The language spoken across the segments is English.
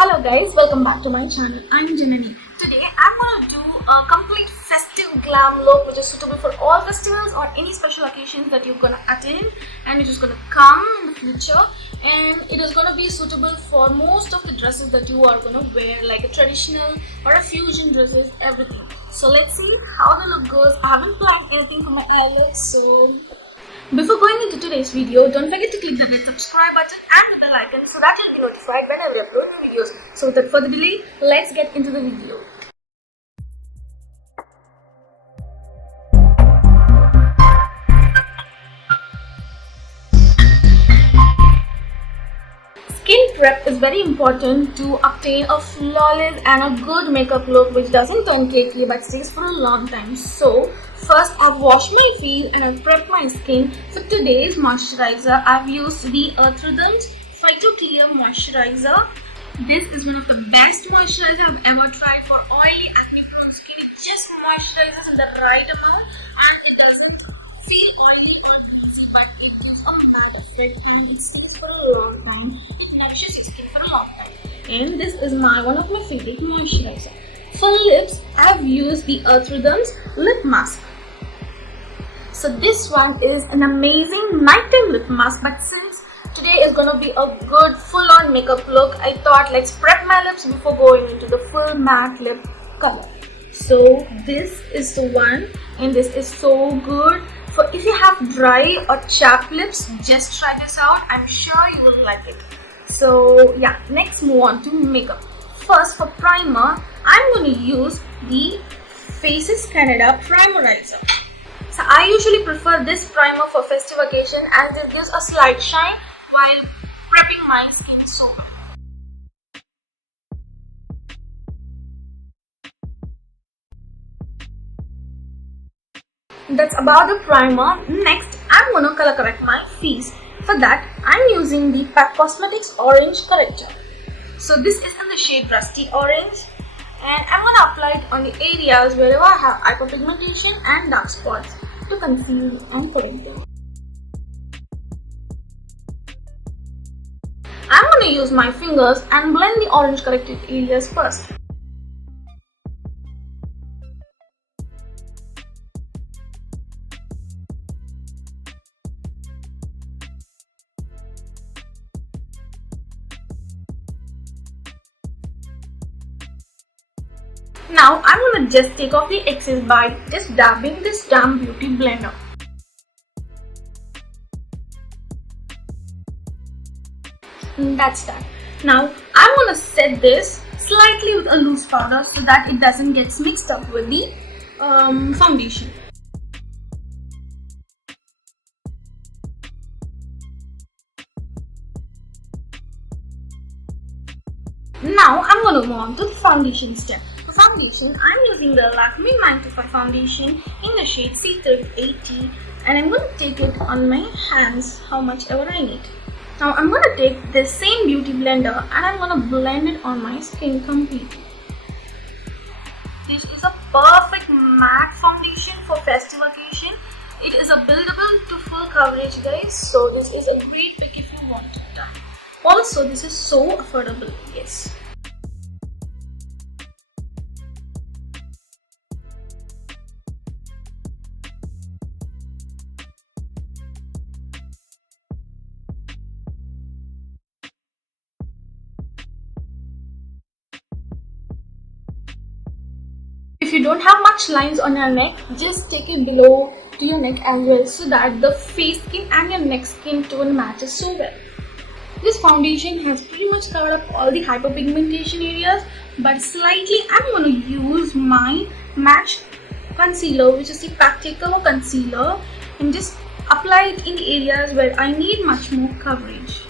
Hello guys, welcome back to my channel. I'm Janani. Today I'm gonna do a complete festive glam look which is suitable for all festivals or any special occasions that you're gonna attend and which is gonna come in the future, and it is gonna be suitable for most of the dresses that you are gonna wear, like a traditional or a fusion dresses, everything. So let's see how the look goes. I haven't planned anything for my eye look, so before going into today's video, don't forget to click the red subscribe button and the bell icon so that you'll be notified whenever I upload new videos. So without further delay, let's get into the video. Skin prep is very important to obtain a flawless and a good makeup look which doesn't turn cakey but stays for a long time. So first, I've washed my face and I've prepped my skin. For today's moisturizer, I've used the Earth Rhythms Phyto Clear Moisturizer. This is one of the best moisturizer I've ever tried for oily, acne prone skin. It just moisturizes in the right amount and it doesn't feel oily or greasy, but it gives a matte effect and it stays for a long time. It nourishes your skin for a long time. And this is one of my favorite moisturizer. For lips, I've used the Earth Rhythms Lip Mask. So this one is an amazing nighttime lip mask, but since today is gonna be a good full-on makeup look, I thought let's prep my lips before going into the full matte lip color. So this is the one, and this is so good for if you have dry or chapped lips. Just try this out. I'm sure you will like it. So yeah, next move on to makeup. First, for primer, I'm going to use the Faces Canada Primeriser. So I usually prefer this primer for festive occasion as it gives a slight shine while prepping my skin so well. That's about the primer. Next, I'm going to color correct my face. For that, I'm using the PAC Cosmetics Orange Corrector. So this is in the shade Rusty Orange, and I'm going to apply it on the areas wherever I have hyperpigmentation and dark spots to conceal and correct them. I'm going to use my fingers and blend the orange corrected areas first. Now I'm going to just take off the excess by just dabbing this damn beauty blender. That's done. Now I'm going to set this slightly with a loose powder so that it doesn't get mixed up with the foundation. Now I'm going to move on to the foundation step. For foundation, I'm using the Lakme Magnify foundation in the shade C380, and I'm going to take it on my hands how much ever I need. Now I'm going to take this same beauty blender and I'm going to blend it on my skin completely. This is a perfect matte foundation for festive occasion. It is a buildable to full coverage, guys, so this is a great pick if you want it done. Also, this is so affordable, yes. If you don't have much lines on your neck, just take it below to your neck as well so that the face skin and your neck skin tone matches so well. This foundation has pretty much covered up all the hyperpigmentation areas, but slightly I'm going to use my match concealer, which is the PAC Takeover Concealer, and just apply it in the areas where I need much more coverage.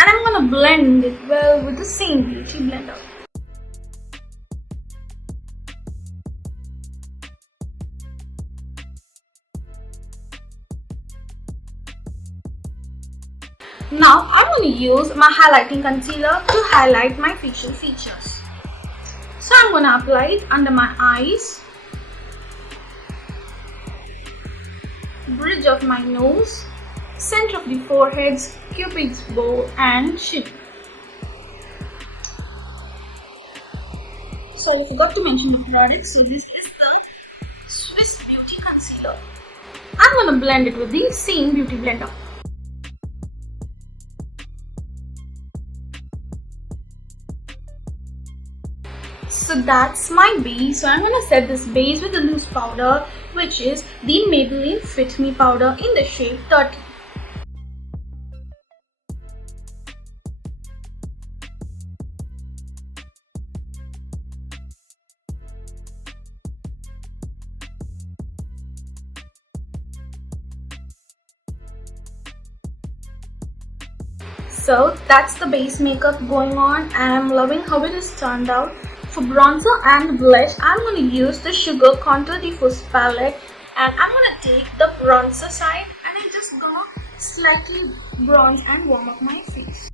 And I'm going to blend it well with the same beauty blender. Now I'm going to use my highlighting concealer to highlight my facial features. So I'm going to apply it under my eyes bridge of my nose, center of the forehead, cupid's bow and chin. So I forgot to mention the product. So this is the Swiss Beauty Concealer. I'm gonna blend it with the same beauty blender. So that's my base. So I'm gonna set this base with the loose powder, which is the Maybelline Fit Me powder in the shade 30. So that's the base makeup going on, and I'm loving how it has turned out. For bronzer and blush, I'm going to use the Sugar Contour Diffuse palette, and I'm going to take the bronzer side and I'm just going to slightly bronze and warm up my face.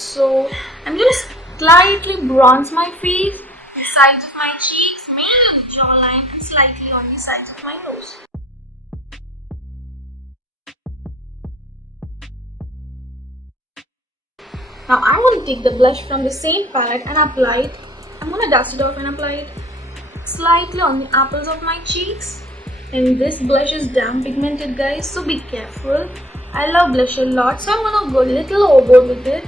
So I'm going to slightly bronze my face, the sides of my cheeks, mainly on the jawline and slightly on the sides of my nose. Now I'm going to take the blush from the same palette and apply it. I'm going to dust it off and apply it slightly on the apples of my cheeks. And this blush is damn pigmented, guys, so be careful. I love blush a lot, so I'm going to go a little overboard with it.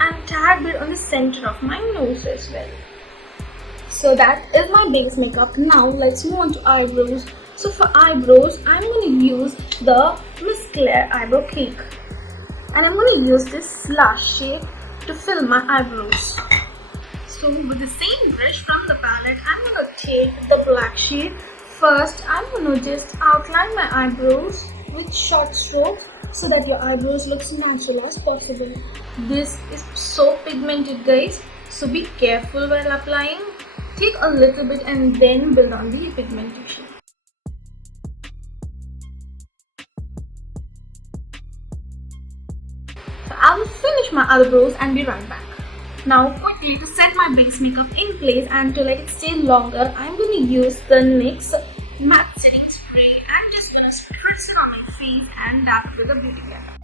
And tad bit on the center of my nose as well. So that is my base makeup. Now let's move on to eyebrows. So for eyebrows, I'm going to use the Mascara eyebrow cake, and I'm going to use this slash shape to fill my eyebrows. So with the same brush from the palette, I'm going to take the black shade. First, I'm going to just outline my eyebrows with short strokes so that your eyebrows looks natural as possible. This is so pigmented, guys, so be careful while applying. Take a little bit and then build on the pigmentation. So I will finish my eyebrows and be right back. Now quickly, to set my base makeup in place and to let it stay longer, I'm going to use the NYX matte setting spray. I'm just going to spritz it on my face and dab it with a beauty blender.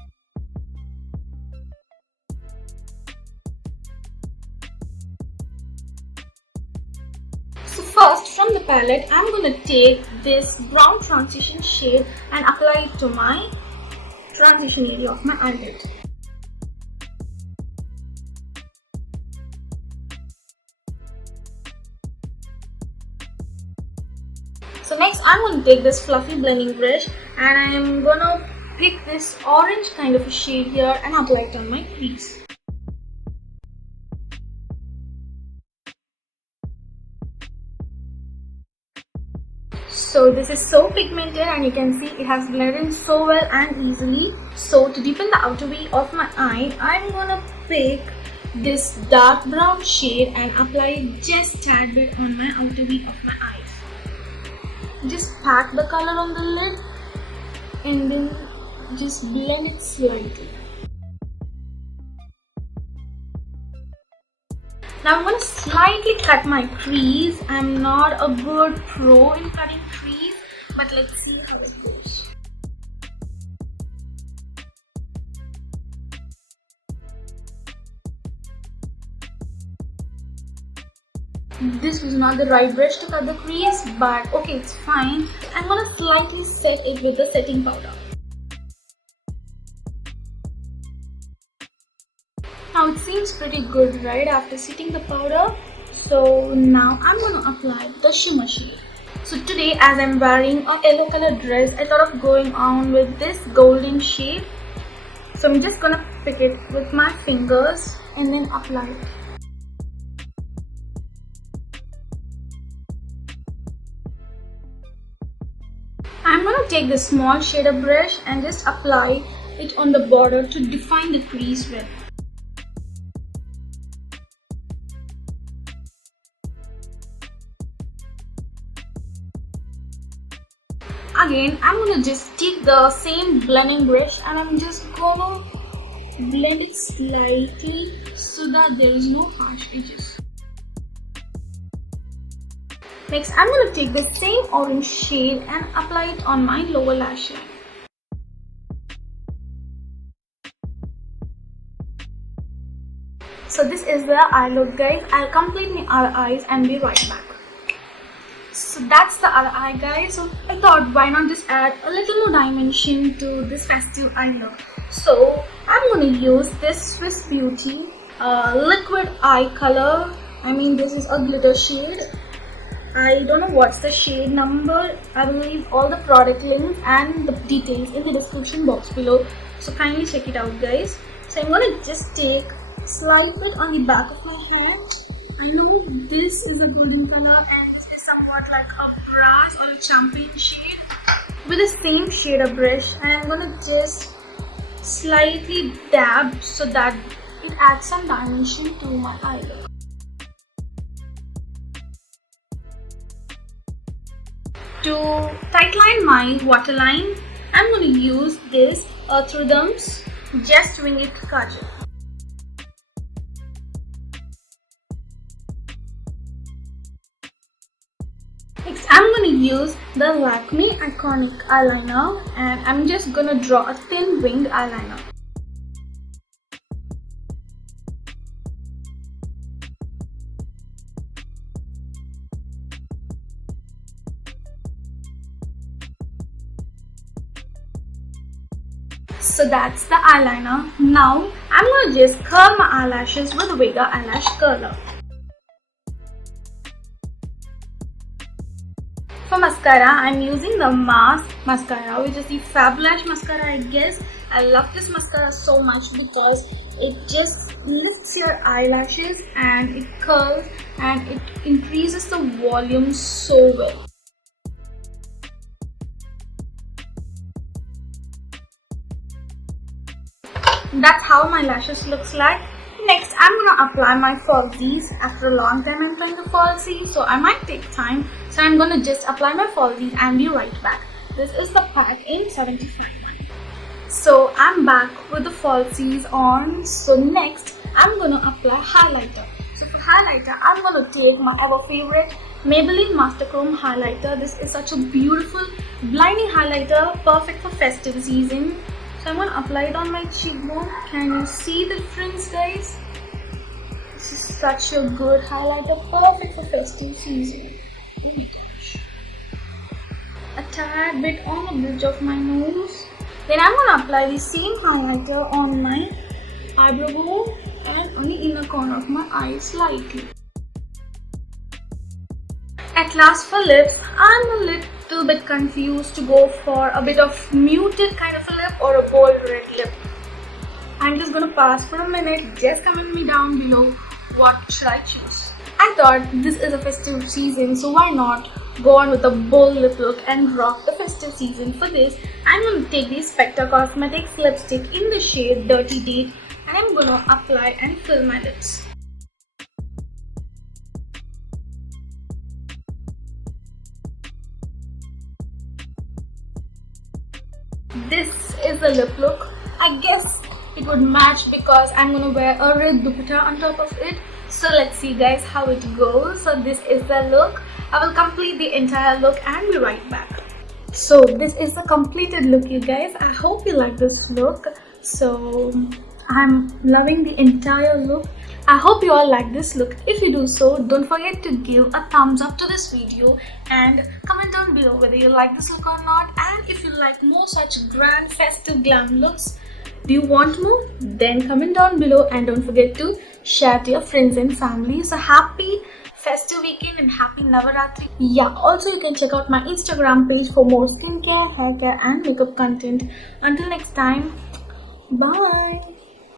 So first, from the palette, I'm going to take this brown transition shade and apply it to my transition area of my eyelid. So next, I'm going to take this fluffy blending brush and I'm going to pick this orange kind of a shade here and apply it on my crease. So this is so pigmented and you can see it has blended in so well and easily. So to deepen the outer V of my eye, I'm going to pick this dark brown shade and apply it just tad bit on my outer V of my eyes. Just pack the color on the lid and then just blend it slightly. Now I'm going to slightly cut my crease. I'm not a good pro in cutting crease, but let's see how it goes. This was not the right brush to cut the crease, but okay, it's fine. I'm going to slightly set it with the setting powder. Now it seems pretty good, right, after setting the powder. So now I'm going to apply the shimmer shade. So today, as I'm wearing a yellow color dress, I thought of going on with this golden shade. So I'm just going to pick it with my fingers and then apply it. I'm going to take this small shader brush and just apply it on the border to define the crease with. Again, I'm going to just take the same blending brush and I'm just going to blend it slightly so that there is no harsh edges. Next, I'm going to take the same orange shade and apply it on my lower lash line. So this is where I look, guys. I'll complete my other eyes and be right back. So that's the other eye, guys. So I thought, why not just add a little more dimension to this festive eye look. So I'm going to use this Swiss Beauty liquid eye color. I mean, this is a glitter shade. I don't know what's the shade number. I will leave all the product links and the details in the description box below. So kindly check it out, guys. So I'm going to just take slight bit on the back of my hair. I know this is a golden color and this is somewhat like a brass or a champagne shade. With the same shade of brush, and I'm going to just slightly dab so that it adds some dimension to my eye look. To tightline my waterline, I'm going to use this Earth Rhythms Just Wing It Kajal. Next, I'm going to use the Lakme Iconic eyeliner, and I'm just going to draw a thin winged eyeliner. So that's the eyeliner. Now I'm going to just curl my eyelashes with Vega eyelash curler. For mascara, I'm using the Masque mascara, which is the Fabulash mascara, I guess. I love this mascara so much because it just lifts your eyelashes and it curls and it increases the volume so well. That's how my lashes looks like. Next, I'm gonna apply my falsies. After a long time I'm trying to falsie, so I might take time. So I'm gonna just apply my falsies and be right back. This is the pack in 75. So I'm back with the falsies on. So next, I'm gonna apply highlighter. So for highlighter, I'm gonna take my ever favorite Maybelline Master Chrome highlighter. This is such a beautiful blinding highlighter, perfect for festive season. So I'm going to apply it on my cheekbone. Can you see the difference, guys? This is such a good highlighter, perfect for festive season. Oh my gosh. A tad bit on the bridge of my nose. Then I'm going to apply the same highlighter on my eyebrow bone and on the inner corner of my eye slightly. At last for lips, I'm a little bit confused to go for a bit of muted kind of a lip or a bold red lip. I'm just gonna pass for a minute. Just comment me down below what should I choose. I thought this is a festive season, so why not go on with a bold lip look and rock the festive season. For this, I'm going to take the Spectre Cosmetics lipstick in the shade Dirty Date and I'm going to apply and fill my lips. This is the lip look. I guess it would match because I'm going to wear a red dupatta on top of it. So let's see guys how it goes. So this is the look. I will complete the entire look and be right back. So this is the completed look, you guys. I hope you like this look. So I'm loving the entire look. I hope you all like this look. If you do so, don't forget to give a thumbs up to this video and comment down below whether you like this look or not. And if you like more such grand festive glam looks, do you want more? Then comment down below and don't forget to share to your friends and family. So happy festive weekend and happy Navaratri. Yeah, also you can check out my Instagram page for more skincare, haircare and makeup content. Until next time, bye.